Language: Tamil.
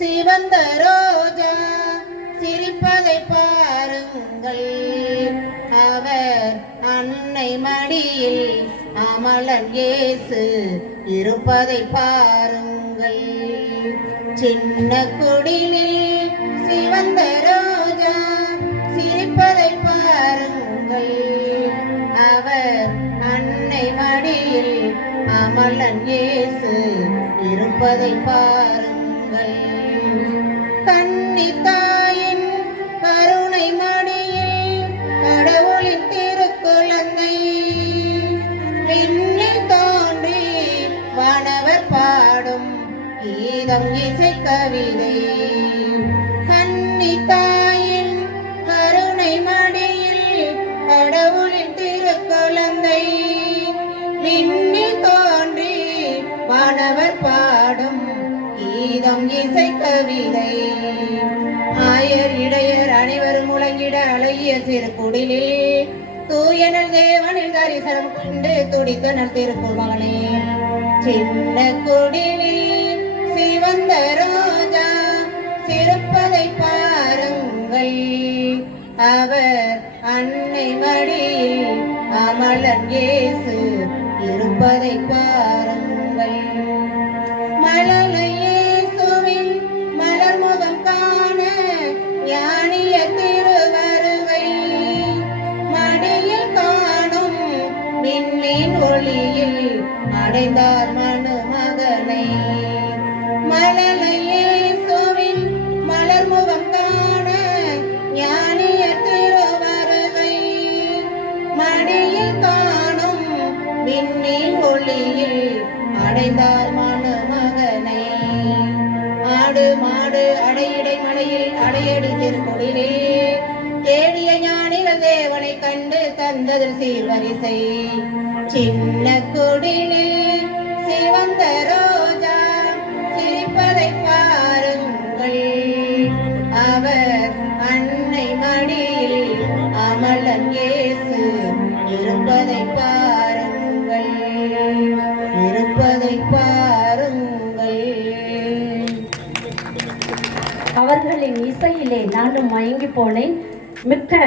சிவந்த ரோஜா சிரிப்பதை பாருங்கள். அவர் அன்னை மடியில் அமலன் இயேசு இருப்பதை பாருங்கள். சின்ன குடிலில் சிவந்த ரோஜா சிரிப்பதை பாருங்கள். அவர் அன்னை மடியில் அமலன் இயேசு இருப்பதை பாருங்கள். கன்னி தாயின் கருணை மடியில் கடவுளின் திருக்குழந்தை விண்ணில் தோன்றி வானவர் பாடும் கீதம் இசை கவிதை. கன்னி தாயின் கருணை மடியில் கடவுளின் திருக்குழந்தை விண்ணில் தோன்றி வானவர் பாடும் கீதம் இசை கவிதை. ஆயர் இடையர் அனைவரும் முழங்கிட அழகிய சிறு குடிலில் தூயனல் தேவனில் தரிசனம் கண்டு துடித்தனர் திருக்குமகனே. சின்ன குடிலில் சிவந்த ரோஜா சிரிப்பதை பாருங்கள். அவர் அன்னை மடியில் அமலன் இயேசு இருப்பதை பாருங்கள். மழலை இயேசுவின் மலர் முகம் காண ஞானிய திருவருகை மடியில் காணும் விண்மீன் ஒளியில் அடைந்தார் மனுமகனை. மழலை இயேசுவின் மலர் முகம் காண ஞானிய திருவருகை மடியில் காணும் விண்மீன் ஒளியில் அடைந்தார் மனுமகனை. ஆடு மாடு அடையிடை மலையில் அடையடி திருக்குடிலே தேடிய ஞானிகள் தேவனை கண்டு தந்ததில் சீர்வரிசை. சின்ன குடிலில் சிவந்த ரோஜா சிரிப்பதை பாருங்கள். அவர் அன்னை மடியில் அமலன் இயேசு இருப்பதை பாருங்கள். இருப்பதை பாருங்கள். அவர்களின் இசையிலே நானும் மயங்கி போனேன். மிக்க